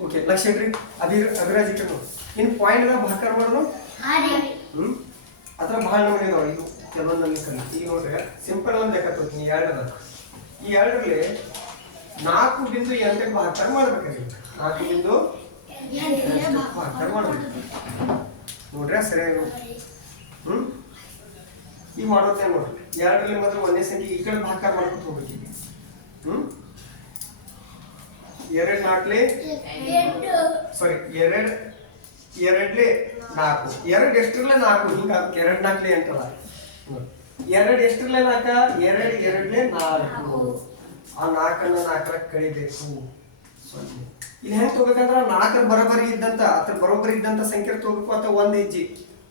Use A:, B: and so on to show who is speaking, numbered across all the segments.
A: Okay lakh ಏನ್ರಿ ಅಭಿ ಅಭಿರಾಜ್ ಇಟ್ಟು ಇನ್ನು ಪಾಯಿಂಟ್ದಾಗ ಭಾಕಾರ ಮಾಡೋದು? ಹ್ಮ್? ಅದ್ರ ಭಾಳ ನಮಗೆ ಇದಾವ ಇದು ಕೆಲವೊಂದು ನಮಗೆ ಕಲಿ ಈಗ ನೋಡ್ರಿ ಸಿಂಪಲ್ ಒಂದು ಲೆಕ್ಕ ತೋತೀನಿ ಎರಡು ಅದ ಈ ಎರಡರಲ್ಲಿ ನಾಲ್ಕು ಬಿಂದು ಎಂಟಕ್ಕೆ ಭಾಕಾರ ಮಾಡ್ಬೇಕಾಗಿ. ನಾಲ್ಕು ಬಿಂದು ಭಾಕಾರ ಮಾಡ್ಬೇಕು. ನೋಡ್ರಿ ಸರಿಯಾಗಿ ಹ್ಞೂ ಹ್ಮ್? ಈಗ ಮಾಡೋದೇ ನೋಡ್ರಿ ಎರಡರಲ್ಲಿ ಮಾತ್ರ ಒಂದೇ ಸಂಖ್ಯೆ ಈ ಕಡೆ ಭಾಕಾರ ಮಾಡ್ಕೊತ ಹೋಗ್ಬೇಕು ಹ್ಞೂ ಹ್ಮ್? ಎರಡು ನಾಕ್ಲೆ ಸಾರಿ ಎರಡು ಎರಡ್ಲೆ ನಾಲ್ಕು. ಎರಡು ಎಷ್ಟರಲ್ಲೇ ನಾಲ್ಕು? ಹಿಂಗ ಎರಡು ನಾಕ್ಲೆ ಅಂತಲ್ಲ. ಎರಡು ಎಷ್ಟರಲ್ಲೇ ನಾಲ್ಕ? ಎರಡು ಎರಡ್ಲೆ ನಾಲ್ಕು. ಆ ನಾಲ್ಕನ್ನ ನಾಲ್ಕರ ಕಳಿಬೇಕು. ಸೊನ್ನೆ. ಇಲ್ಲಿ ಹೆಂಗ್ ತಗೋಬೇಕಂದ್ರ ನಾಲ್ಕರ ಬರೋಬ್ಬರಿ ಇದ್ದಂತ ಅದ್ರ ಬರೋಬರಿ ಇದ್ದಂತ ಸಂಖ್ಯೆ ತಗೋಬೇಕು ಅಥವಾ ಒಂದ್ ಹೆಜ್ಜಿ.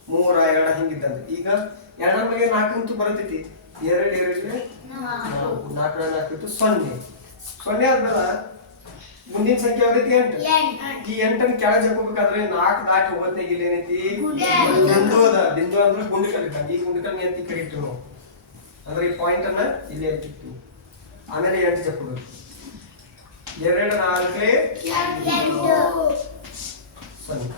A: ಮೂರ ಎರಡ ಹಿಂಗಿದ್ದಂತ. ಈಗ ಎರಡರ ಮೇಲೆ ನಾಲ್ಕು ಅಂತೂ ಬರತೈತಿ. ಎರಡು ಎರಡ್ಲೆ ನಾಲ್ಕು. ನಾಲ್ಕರ ನಾಲ್ಕು ಸೊನ್ನೆ. ಸೊನ್ನೆ ಆದ್ಮೇಲೆ ಮುಂದಿನ ಸಂಖ್ಯೆ ಯಾವ್ದೈತಿ ಎಂಟು? ಈ ಎಂಟನ್ ಕೆಳಗೆ ಹಾಕೋಬೇಕಾದ್ರೆ ನಾಲ್ಕು ದಾಟಿ ಒಂಬತ್ತನೇ ಇಲ್ಲಿ ಏನೈತಿ? ಬಿಂದು ಅದ ಬಿಂದು ಅಂದ್ರೆ ಗುಂಡು ಇದ್ದಂಗೆ ಈ ಗುಂಡಿಕಲ್ ಎತ್ತಿ ಕರಿತೀವಿ ನಾವು. ಅಂದ್ರೆ ಈ ಪಾಯಿಂಟ್ ಅನ್ನ ಇಲ್ಲಿ ಎತ್ತಿಟ್ಟು. ಆಮೇಲೆ ಎಂಟು ಜಪ್ಪಬೇಕು ಎರಡು ನಾಲ್ಕೇ ಸೊನ್ನೆ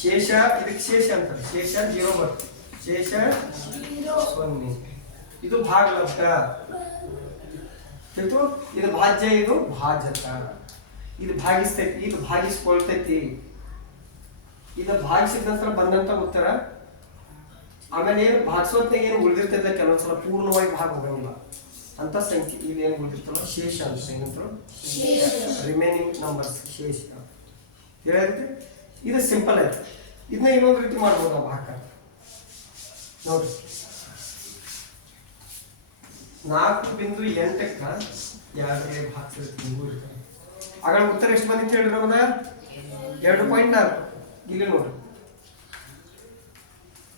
A: ಶೇಷ ಇದಕ್ಕೆ ಶೇಷ ಅಂತಾರೆ. ಶೇಷ ಜೀರೋ ಬರುತ್ತೆ ಶೇಷ ಸೊನ್ನೆ. ಇದು ಭಾಗಲಬ್ಧ. ತಿಳಿತು ಇದು ಭಾಜ್ಯ ಇದು ಭಾಜಕ. ಇದು ಭಾಗಿಸ್ತೈತಿ ಇದು ಭಾಗಿಸ್ಕೊಳ್ತೈತಿ. ಇದು ಭಾಗಿಸಿದ ನಂತರ ಬಂದಂತ ಉತ್ತರ ಆಮೇಲೆ ಏನು ಭಾಗಿಸೋತ್ನಾಗ ಏನು ಉಳಿದಿರ್ತೈತೆ ಕೆಲವೊಂದ್ಸಲ ಪೂರ್ಣವಾಗಿ ಭಾಗ ಹೋಗಂಗಿಲ್ಲ. ಅಂತ ಸಂಖ್ಯೆ ಇದು ಏನು ಉಳಿದಿರ್ತಲ್ಲ ಶೇಷ ಅಂತ ಏನಂತಾರೆ ರಿಮೈನಿಂಗ್ ನಂಬರ್ಸ್ ಶೇಷ. ಹೇಳಿದ್ರೆ ಇದು ಸಿಂಪಲ್ ಐತೆ ಇದನ್ನ ಇನ್ನೊಂದು ರೀತಿ ಮಾಡ್ಬೋದು ನಾವು ಭಾಗ? ನೋಡ್ರಿ. ನಾಲ್ಕು ಬಿಂದು ಎಂಟಕ್ಕ ಯಾರಿಗೆ ಭಾಗಿಸಿದ ಬಿಂದು ಇರ್ತದೆ ಆಗ ಉತ್ತರ ಎಷ್ಟು ಬಂದಿತ್ತು ಹೇಳ್ರಿ ನಮ್ದ ಎರಡು ಪಾಯಿಂಟ್ ನಾಲ್ಕು ಇಲ್ಲಿ ನೋಡ್ರಿ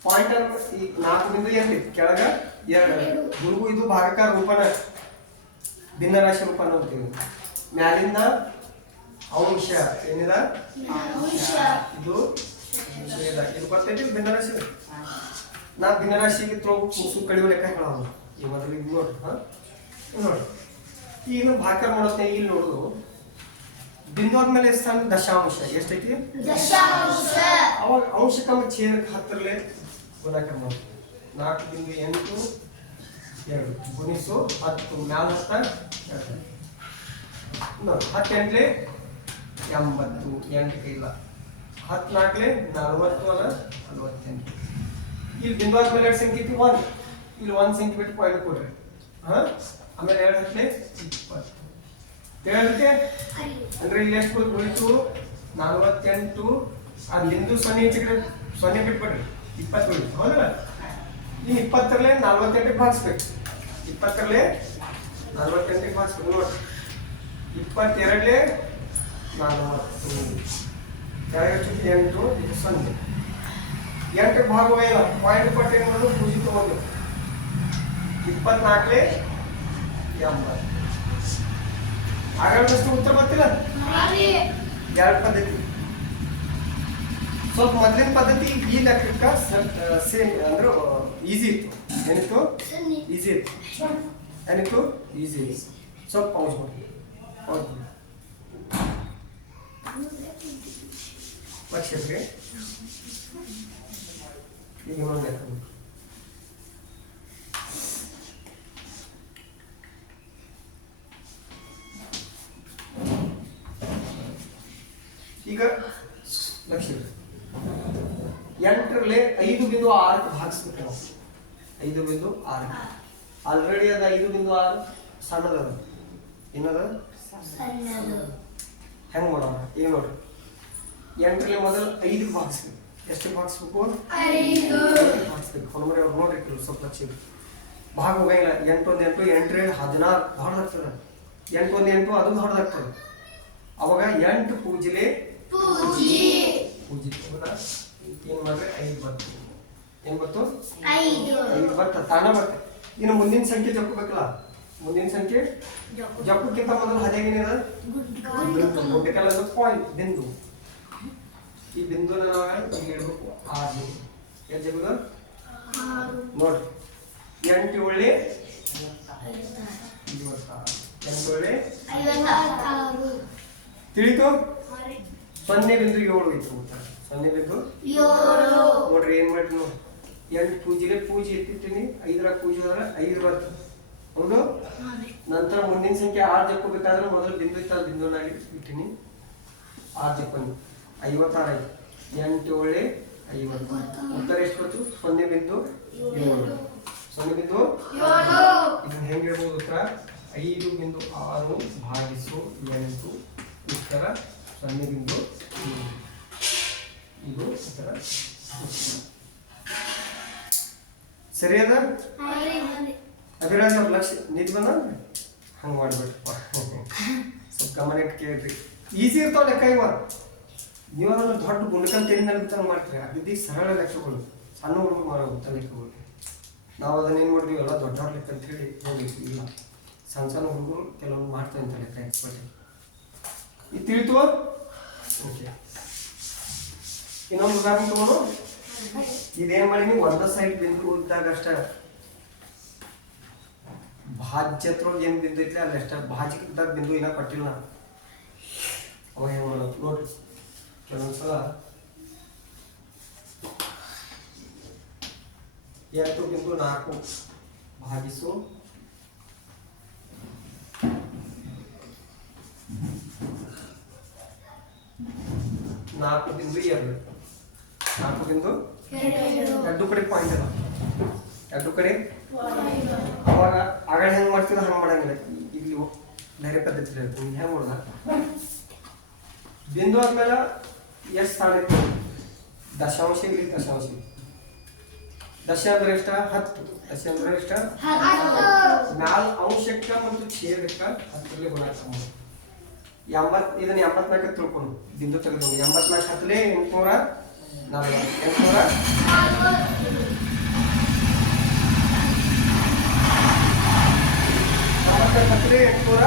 A: ಪಾಯಿಂಟ್ ಈ ನಾಲ್ಕು ಬಿಂದು ಎಂಟಿತ್ತು. ಕೆಳಗ ಎರಡು. ಗುರುಗು ಇದು ಭಾಗಕಾರ ರೂಪನ ಭಿನ್ನರಾಶಿ ರೂಪನ ಅಂತೀವಿ. ಮ್ಯಾಲಿಂದ ಅಂಶ ಏನಿದ? ಇದು ಇದು ಗೊತ್ತೈತಿ? ಭಿನ್ನರಾಶಿ. ನಾ ಭಿನ್ನರಾಶಿಗೆ ತ್ರೋ ಕೂಸು ಕಡಿಯೋ ಲೆಕ್ಕ ಹೇಳೋದು. ಈ ಇದು ನೋಡ್ರಿ ಹಾಂ? ನೋಡ್ರಿ. ಈಗ ಭಾಕರ್ ಮಾಡೋತ್ತೆ ಇಲ್ಲಿ ನೋಡುದು ಬಿಂದು ಆದ್ಮೇಲೆ ಸ್ಥಾನ ದಶಾಂಶ ಎಷ್ಟೈತಿ? ಅವಾಗ ಅಂಶಕಮ್ಮ ಛೇದಕ್ಕೆ ಹತ್ತರಲ್ಲೇ ಗುಣಾಕಾರ ಮಾಡ್ತೀವಿ. ನಾಲ್ಕು ಬಿಂದು ಎಂಟು ಎರಡು. ಗುಣಿಸು ಹತ್ತು ಮ್ಯಾಲ ಹತ್ತ ಎರಡು. ನೋಡಿ ಹತ್ತು ಎಂಟ್ಲೆ ಎಂಬತ್ತು ಎಂಟಕ್ಕೆ ಇಲ್ಲ. ಹತ್ತು ನಾಲ್ಕಲೆ ನಲವತ್ತು ಅಲ್ಲ ನಲವತ್ತೆಂಟು. ಇಲ್ಲಿ ಬಿಂದು ಆದ್ಮೇಲೆ ಎರಡು ಸಂಖ್ಯೆ ಒಂದು. ಇಲ್ಲಿ ಒಂದು ಸೆಂಟಿಮೀಟರ್ ಪಾಯಿಂಟ್ ಕೊಡ್ರಿ. ಹಾಂ? ಆಮೇಲೆ ಎರಡು ಹತ್ತಲೆ ಇಪ್ಪತ್ತು ತಿಳಿದಕ್ಕೆ ಅಂದ್ರೆ ಇಲ್ಲಿ ಎಷ್ಟು ಉಳಿತು ನಲವತ್ತೆಂಟು. ಅಲ್ಲಿಂದು ಸೊನ್ನೆ ಹೆಚ್ಚಿಗೆ ಸೊನ್ನೆ ಬಿಟ್ಬಿಡ್ರಿ ಇಪ್ಪತ್ತು ಉಳಿತು. ಹೌದಲ್ಲ? ಈ ಇಪ್ಪತ್ತರಲ್ಲೇ ನಲ್ವತ್ತೆಂಟಕ್ಕೆ ಭಾಗಿಸ್ಬೇಕು ಇಪ್ಪತ್ತರಲ್ಲೇ ನಲ್ವತ್ತೆಂಟಕ್ಕೆ ಭಾಗಿಸ್ಬೇಕು ನೋಡಿ. ಇಪ್ಪತ್ತೆರಡಲೇ ನಲವತ್ತು. ಕೆಳಗೆ ಎಂಟು ಇದು ಸೊನ್ನೆ. ಎಂಟಕ್ಕೆ ಭಾಗವೇ ಇಲ್ಲ ಪಾಯಿಂಟ್ ಪಟ್ಟೆ ಏನು ಮಾಡೋದು ಪೂಜೆ ತಗೊಂಡು. ಇಪ್ಪತ್ನಾಲ್ಕಲೇ ಎಂಬತ್ತು ಆಗಷ್ಟು ಉತ್ತರ ಗೊತ್ತಿಲ್ಲ ಎರಡು ಪದ್ಧತಿ. ಸ್ವಲ್ಪ ಮೊದಲಿನ ಪದ್ಧತಿ ಈ ಲೆಕ್ಕಕ್ಕ ಸೇಮ್ ಅಂದ್ರೆ ಈಸಿ ಇತ್ತು. ಏನಿತ್ತು? ಈಸಿ ಇತ್ತು. ಏನಿತ್ತು? ಈಸಿ ಸ್ವಲ್ಪ ಪೌಸ್ ಮಾಡಿ ಪೌಸ್ ಮಾಡಿ. ಲಕ್ಷಕ್ಕೆ ಈಗ ಇನ್ನೊಂದು ಲೆಕ್ಕ ನೋಡಿ. ಈಗ ಲಕ್ಷ ಎಂಟರಲ್ಲಿ ಐದು ಬಿಂದು ಆರಕ್ಕೆ ಭಾಗಿಸ್ಬೇಕು ನಾವು. ಐದು ಬಿಂದು ಆರು. ಆಲ್ರೆಡಿ ಅದ ಐದು ಬಿಂದು ಆರು. ಸಣ್ಣದದ. ಏನದ ಹೆಂಗ್ ಮಾಡೋಣ? ಈಗ ನೋಡ್ರಿ. ಎಂಟರಲ್ಲಿ ಮೊದಲು ಐದು ಭಾಗಿಸ್ಬೇಕು ಎಷ್ಟು ಭಾಗಿಸ್ಬೇಕು ಭಾಗಿಸ್ಬೇಕು ಹೊರಗಡೆ ಅವ್ರು ನೋಡ್ರಿ ಕೆಲವು ಸ್ವಲ್ಪ ಲಕ್ಷ ಭಾಗ ಹೋಗಂಗಿಲ್ಲ ಎಂಟೊಂದು ಒಂದು ಎಂಟು ಎಂಟರಲ್ಲಿ ಹದಿನಾರು ದೊಡ್ಡದಾಗ್ತದೆ. ಎಂಟು ಒಂದು ಎಂಟು ಅದು ದೊಡ್ಡದಾಗ್ತದೆ. ಅವಾಗ ಎಂಟು ಪೂಜಿಲೆ ಪೂಜಿ ಏನ್ ಏನು ಮಾಡ್ರೆ? ಐದು ಬರ್ತದೆ ಏನು ಬಂತು ಐದು. ಬರ್ತದೆ. ತಾಣ ಬರ್ತದೆ. ಇನ್ನು ಮುಂದಿನ ಸಂಖ್ಯೆ ಜಪ್ಕೋಬೇಕಲ್ಲ ಮುಂದಿನ ಸಂಖ್ಯೆ? ಜಪ್ಪಕ್ಕಿಂತ ಮೊದಲು ಗುಡ್ಡಕ್ಕೆಲ್ಲ ಪಾಯಿಂಟ್ ಬಿಂದು. ಈ ಬಿಂದುನ ನಾವು ಹಿಂಗೆ ಇಡ್ಬೇಕು ಆರು. ಎಷ್ಟು ಜಗದ ನೋಡ್ರಿ ಎಂಟು ಒಳ್ಳೆ? ಎಂಟು ಒಳ್ಳೆ? ತಿಳಿತು? ಸೊನ್ನೆ ಬಿಂದು ಏಳು ಇತ್ತು ಸೊನ್ನೆ ಬಿಂದು? ನೋಡ್ರಿ ಏನ್ ಮಾಡ್ತೀನಿ ನೋಡಿ. ಎಂಟು ಪೂಜೆಲೆ ಪೂಜೆ ಇಟ್ಟಿರ್ತೀನಿ. ಐದರ ಪೂಜೆ ಅಂದ್ರೆ ಐದು ಬರ್ತದೆ ಹೌದು? ನಂತರ ಮುಂದಿನ ಸಂಖ್ಯೆ ಆರು ಜಕ್ಕೋಬೇಕಾದ್ರೆ ಮೊದಲು ಬಿಂದು ಇತ್ತು ಬಿಂದುನಾಗಿ ಇಟ್ಟಿನಿ. ಆರು ಜಕ್ಕೊಂಡು ಐವತ್ತಾರು ಐದು ಎಂಟು ಒಳ್ಳೆ ಐವತ್ತು. ಉತ್ತರ ಎಷ್ಟು ಬಂತು? ಸೊನ್ನೆ ಬಿಂದು ಏಳು. ಸೊನ್ನೆ ಬಿಂದು ಇದನ್ನ ಹೆಂಗೆ ಹೇಳ್ಬೋದು ಉತ್ತರ? ಐದು ಬಿಂದು ಆರು ಭಾಗಿಸು ಎಂಟು ಉತ್ತರ ಸೊನ್ನೆ ಬಿಂದು ಏಳು. ಇದು ಉತ್ತರ ಸರಿಯಾದ ಅಭಿರಾಜ್ ಅವ್ರ ಲಕ್ಷ ನಿಜ ಬಂದ ಹಂಗೆ ಮಾಡ್ಬೇಡಪ್ಪ ಸ್ವಲ್ಪ ಗಮನ ಕೇಳ್ರಿ. ಈಸಿ ಇರ್ತಾವ ಲೆಕ್ಕ ಇವ ನೀವು ಅದನ್ನು ದೊಡ್ಡ ಗುಂಡ್ಕಲ್ ಬಿತ್ತಂಗೆ ಮಾಡ್ತೀರಿ ಅದಿದ್ದು ಸರಳ ಲೆಕ್ಕಗಳು, ಸಣ್ಣ ಹುಡುಗರು ಮಾಡೋ ಗೊತ್ತ ಲೆಕ್ಕಗಳು. ನಾವು ಅದನ್ನ ಏನು ಮಾಡಿದ್ವಿ ಎಲ್ಲ ದೊಡ್ಡ ಲೆಕ್ಕ ಅಂತ ಹೇಳಿ ನೋಡಿ ಇಲ್ಲ. ಸಣ್ಣ ಸಣ್ಣ ಹುಡುಗರು ಕೆಲವೊಂದು ಮಾಡ್ತಾರೆ ಅಂತ ಲೆಕ್ಕ ಎಕ್ಸ್ಪರ್ಟ್ ಇದು ತಿಳಿತು ಓಕೆ. ಇನ್ನೊಂದು ಉದಾಹರಣೆ ತಗೊಂಡು ಇದೇನ್ ಮಾಡೀನಿ ಒಂದ ಸೈಡ್ ಬಿಂದು ಇದ್ದಾಗ ಅಷ್ಟ. ಭಾಜ್ಯತ್ರೊಳಗೆ ಏನ್ ಬಿಂದು ಐತಿ ಅಲ್ಲಿ ಅಷ್ಟ ಭಾಜ್ಯದಾಗ ಬಿಂದು ಇನ್ನ ಕೊಟ್ಟಿಲ್ಲ ನಾ. ಅವ ಹೆಂಗ್ ಮಾಡೋದು ನೋಡ್ರಿ ಕೆಲವೊಂದ್ಸಲ ಎಂಟು ಬಿಂದು ನಾಲ್ಕು ಭಾಗಿಸು ನಾಲ್ಕು ಬಿಂದು ಎರಡು ನಾಲ್ಕು ಬಿಂದು ಎರಡು ಕಡೆ ಪಾಯಿಂಟ್ ಅದ ಎರಡು ಕಡೆ ಅವಾಗ ಆಗಳ ಹೆಂಗ್ ಮಾಡ್ತಿದ್ದ ಹಂಗೆ ಮಾಡಂಗಿಲ್ಲ. ಇಲ್ಲಿ ಬೇರೆ ಪದ್ಧತಿ ಹೇಳ್ತೀನಿ. ಹೆಂಗೆ ಮಾಡೋದ? ಬಿಂದು ಆದ್ಮೇಲೆ ಎಷ್ಟು ಸ್ಥಾನ ಇತ್ತು ದಶಾಂಶ ಇಲ್ಲಿ ದಶಾಂಶ. ದಶ ಅಂದ್ರೆ ಎಷ್ಟ? ಹತ್ತು. ದಶ ಅಂದ್ರೆ ಎಷ್ಟ? ಮ್ಯಾಲ ಅಂಶಕ್ಕ ಮತ್ತು ಛೇದಕ್ಕ ಹತ್ತರಲ್ಲಿ ಗುಣಾಕಾರ ಮಾಡೋದು. ಎಂಬತ್ ಇದನ್ನ ಎಂಬತ್ನಾಲ್ಕ ತಿಳ್ಕೊಂಡು. ಬಿಂದು ತೆಗೆದು ಎಂಬತ್ನಾಲ್ಕು ಹತ್ತಲೇ ಎಂಟುನೂರ ನಲವತ್ತು. ಎಂಟ್ನೂರ ಹತ್ತಲೇ ಎಂಟ್ನೂರ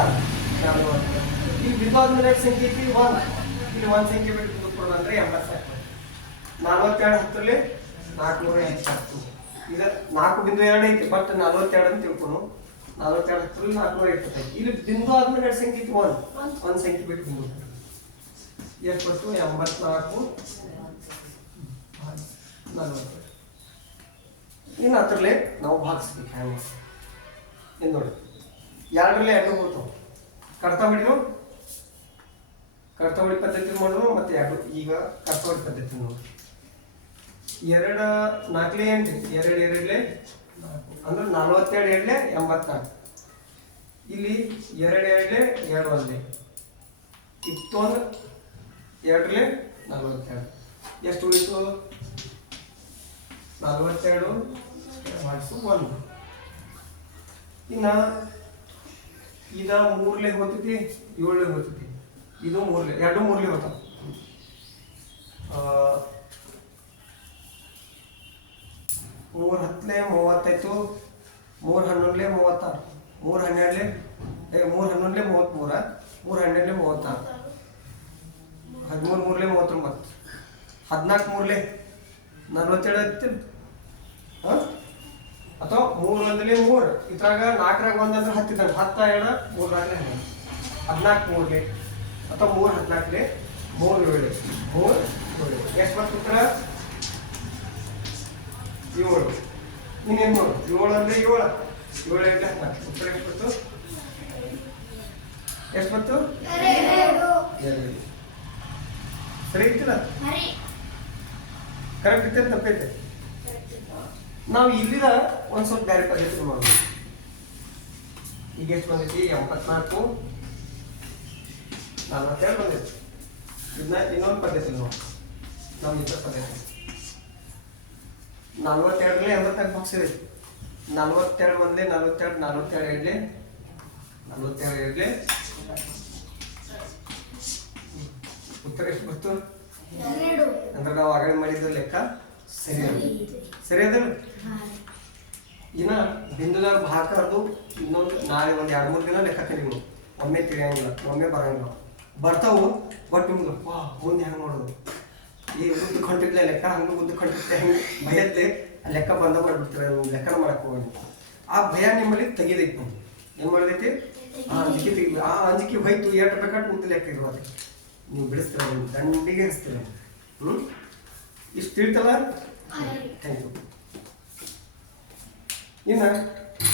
A: ನಲವತ್ತು ಇಲ್ಲಿ ಬಿಂದು ಆದ್ಮೇಲೆ ಎಷ್ಟು ಸಂಖ್ಯೆ ಐತಿ ಒಂದ್ ಇಲ್ಲಿ ಒನ್ ಸಂಖ್ಯೆ ಬಿಟ್ಟು ಅಂದ್ರೆ ಎಂಬತ್ತು ಎಂಬತ್ನಾಲ್ಕು ನಲವತ್ತೆರಡು ಹತ್ತರಲ್ಲಿ ನಾಲ್ಕುನೂರ ಆಗ್ತದೆ ಈಗ ನಾಲ್ಕು ಬಿಂದು ಎರಡು ಐತಿ ಬಟ್ ನಲವತ್ತೆರಡು ಅಂತ ತಿಳ್ಕೊಂಡು. ನಲವತ್ತೆರಡು ಹತ್ತರಲ್ಲಿ ನಾಲ್ಕುನೂರ ಇಪ್ಪತ್ತೈದು. ಇಲ್ಲಿ ಬಿಂದು ಆದ್ಮೇಲೆ ಎರಡು ಸಂಖ್ಯೆ ಒನ್ ಸಂಖ್ಯೆ ಬಿಟ್ಟು ಬಿಂದು ಎಪ್ಪತ್ತು ಬಂತು ಎಂಬತ್ನಾಲ್ಕು ನಲವತ್ತು ಇನ್ನು ಅದರಲ್ಲಿ ನಾವು ಭಾಗಿಸ್ಬೇಕು, ಹ್ಯಾಂಗ? ಇನ್ನು ನೋಡಿ. ಎರಡರಲ್ಲೇ ಎರಡು ಬರ್ತಾವ ಕರ್ತಾವಳಿನು ಕರ್ತಾವಳಿ ಪದ್ಧತಿ ಮಾಡೋದು ಮತ್ತೆ ಎರಡು. ಈಗ ಕರ್ತಾವಳಿ ಪದ್ಧತಿ ನೋಡಿ. ಎರಡ ನಾಲ್ಕಲೇ ಏನ್ರಿ? ಎರಡು ಎರಡಲೇ? ಅಂದ್ರೆ ನಲ್ವತ್ತೆರಡು ಎರಡ್ಲೆ, ಎಂಬತ್ನಾಲ್ಕು. ಇಲ್ಲಿ ಎರಡು ಎರಡ್ಲೆ, ಎರಡು ಒಂದೇ ಇತ್ತೊಂದು ಎರಡಲೆ ನಲ್ವತ್ತೆರಡು. ಎಷ್ಟು ಉಳಿತು? ನಲ್ವತ್ತೆರಡು ಮಾಡಿಸು ಒಂದು. ಇನ್ನ ಇದ ಮೂರ್ಲೆ ಹೋಗ್ತೈತಿ, ಏಳ್ಲೆ ಹೋಗ್ತೈತಿ. ಇದು ಮೂರ್ಲೆ, ಎರಡು ಮೂರ್ಲೆ ಹೋಗ್ತಾವ. ಮೂರ್ ಹತ್ತಲೆ ಮೂವತ್ತೈತು ಮೂರ್ ಹನ್ನೊಂದಲೆ ಮೂವತ್ತಾರು, ಮೂರ್ ಹನ್ನೆರಡಲೆ ಮೂರ್ ಹನ್ನೊಂದಲೆ ಮೂವತ್ತ್ಮೂರ ಮೂರ್ ಹನ್ನೆರಡಲೆ ಮೂವತ್ತಾರು. ಹದಿಮೂರು ಮೂರ್ಲೆ ಮೂವತ್ತೊಂಬತ್ತು, ಹದಿನಾಲ್ಕು ಮೂರ್ಲೆ ನಲ್ವತ್ತೇಳು ಹಾಂ? ಅಥವಾ ಮೂರು ಒಂದಲೇ ಮೂರು. ಇದ್ರಾಗ ನಾಲ್ಕರಾಗ ಒಂದಂದ್ರೆ ಹತ್ತು ಇದ್ದಂಗೆ ಹತ್ತ ಮೂರು ಮೂರ್ನಾಲ್ಕಲೆ ಹನ್ನೆರಡು. ಹದಿನಾಲ್ಕು ಮೂರ್ಲೆ. ಅಥವಾ ಮೂರು ಹದಿನಾಲ್ಕಲಿ. ಮೂರು ಏಳು. ಮೂರು ಏಳು. ಎಷ್ಟು ಬರ್ತ ಉತ್ತರ? ಏಳು. ಇನ್ನೇನು ನೋಡು. ಏಳು ಅಂದ್ರೆ ಏಳು. ಏಳು ಎಂಟು ಹದಿನಾಲ್ಕು. ಉತ್ತರ ಎಷ್ಟು ಬಂತು ಎಷ್ಟು ಬಂತು ಸರಿ ಇತ್ತಿಲ್ಲ ಕರೆಕ್ಟ್ ಇತ್ತೇನು ತಪ್ಪೈತೆ. ನಾವು ಇಲ್ಲಿದ ಒಂದ್ ಸ್ವಲ್ಪ ಬೇರೆ ಪದ್ಧತಿ ಮಾಡೋದು. ಈಗ ಎಷ್ಟು ಬಂದೈತಿ? ಎಂಬತ್ನಾಲ್ಕು. ನಲವತ್ತೆರಡು ಬಂದೈತಿ. ಇದನ್ನ ಇನ್ನೊಂದು ಪದ್ಧತಿ ನೋಡಿ. ನಮ್ಮ ಇತರ ಪದ್ಧತಿ. ನಲ್ವತ್ತೆರಡರಲ್ಲಿ ಎಂಬತ್ನಾಲ್ಕು ಬಾಕ್ಸ್ ಇದೆ ನಲ್ವತ್ತೆರಡು ಬಂದೆ ನಲ್ವತ್ತೆರಡು ನಲ್ವತ್ತೆರಡು ಇರಲಿ ನಲ್ವತ್ತೆರಡು ಇರಲಿ ಉತ್ತರ ಎಷ್ಟು ಬರ್ತು ಅಂದ್ರೆ ನಾವು ಆಗಲೇ ಮಾಡಿದ ಲೆಕ್ಕ. ಸರಿ ಸರಿ ಅದಲ್ಲ ಇನ್ನ ಬಿಂದುದಾಗ ಹಾಕೋದು ಇನ್ನೊಂದು ನಾಳೆ ಒಂದು ಎರಡು ಮೂರು ದಿನ ಲೆಕ್ಕ ನೀವು ಒಮ್ಮೆ ತಿಳಿಯಂಗಿಲ್ಲ, ಒಮ್ಮೆ ಬರಂಗಿಲ್ಲ. ಬರ್ತಾವು, ಬಟ್ ನಿಮ್ಗೆ ವಾ, ಮುಂದೆ ಹೆಂಗೆ ಮಾಡೋದು? ಈ ಉದ್ದು ಕಂಟಿದ್ಲೆ ಲೆಕ್ಕ, ಹಂಗೆ ಉದ್ದು ಕಂಟಿದ್ಲೆ ಹೆಂಗೆ ಆ ಲೆಕ್ಕ ಬಂದ ಲೆಕ್ಕ ಮಾಡೋಕೆ ಮಾಡಕ್ಕೆ ಹೋಗಿ ಆ ಭಯ ನಿಮ್ಮಲ್ಲಿ ತೆಗಿದೈತಿ ಏನು ಮಾಡಿದೈತಿ ಆ ಅಂಜಿಕೆ ತೆಗಿ, ಆ ಅಂಜಿಕೆ ಹೋಯ್ತು, ಎಷ್ಟು ಬೇಕಾದ್ರೆ ಉದ್ದು ಲೆಕ್ಕ ಇರುವುದು ನೀವು ಬಿಡಿಸ್ತೀರ ದಂಡಿಗೆ ಹಚ್ತೀರ. ಹ್ಞೂ ಇಷ್ಟು ತಿಳ್ತಲ್ಲ ಥ್ಯಾಂಕ್ ಯು ಇನ್ನು